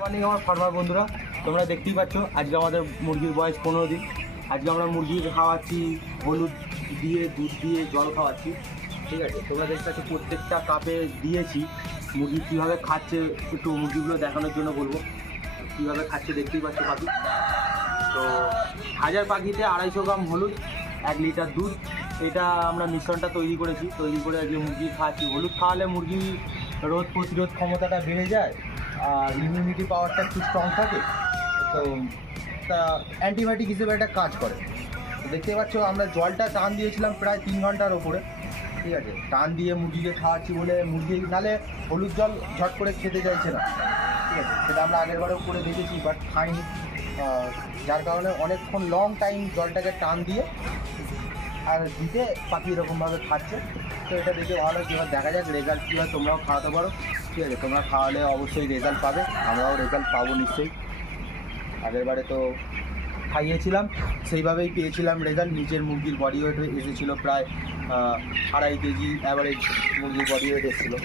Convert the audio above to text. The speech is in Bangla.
মর্নিং আমার ফার্মার বন্ধুরা, তোমরা দেখতেই পাচ্ছ আজকে আমাদের মুরগির বয়স 15 দিন। আজকে আমরা মুরগির খাওয়াচ্ছি হলুদ দিয়ে, দুধ দিয়ে, জল খাওয়াচ্ছি। ঠিক আছে, তোমরা দেখতে পাচ্ছ প্রত্যেকটা কাপে দিয়েছি। মুরগি কীভাবে খাচ্ছে একটু মুরগিগুলো দেখানোর জন্য বলবো, কীভাবে খাচ্ছে দেখতেই পাচ্ছ পাখি। তো 1000 পাখিতে 250 গ্রাম হলুদ, 1 লিটার দুধ, এটা আমরা মিশ্রণটা তৈরি করেছি। তৈরি করে আজকে মুরগি খাওয়াচ্ছি। হলুদ খাওয়ালে মুরগি রোগ প্রতিরোধ ক্ষমতাটা বেড়ে যায় আর ইমিউনিটি পাওয়ারটা একটু স্ট্রং থাকে। তো তা অ্যান্টিবায়োটিক হিসেবে একটা কাজ করে। তো দেখতে পাচ্ছ আমরা জলটা টান দিয়েছিলাম প্রায় 3 ঘন্টার ওপরে। ঠিক আছে, টান দিয়ে মুরগিকে খাওয়াচ্ছি বলে মুরগি নালে হলুদ জল ঝট করে খেতে চাইছে না। ঠিক আছে, সেটা আমরা আগেরবারেও করে দেখেছি, বাট খাইনি। যার কারণে অনেকক্ষণ লং টাইম জলটাকে টান দিয়ে আর দিতে পাখি এরকমভাবে খাচ্ছে। তো এটা দেখে ভালো হচ্ছে। এবার দেখা যাক রেজাল্ট কী হয়। তোমরাও খাওয়াতে পারো। ঠিক আছে, তোমরা খাওয়ালে অবশ্যই রেজাল্ট পাবে, আমরাও রেজাল্ট পাবো নিশ্চয়ই। আগেরবারে তো খাইয়েছিলাম, সেইভাবেই পেয়েছিলাম রেজাল্ট। নিচের মুরগির বডি ওয়েট এসেছিলো প্রায় 2.5 কেজি অ্যাভারেজ মুরগির বডি ওয়েট এসেছিলো।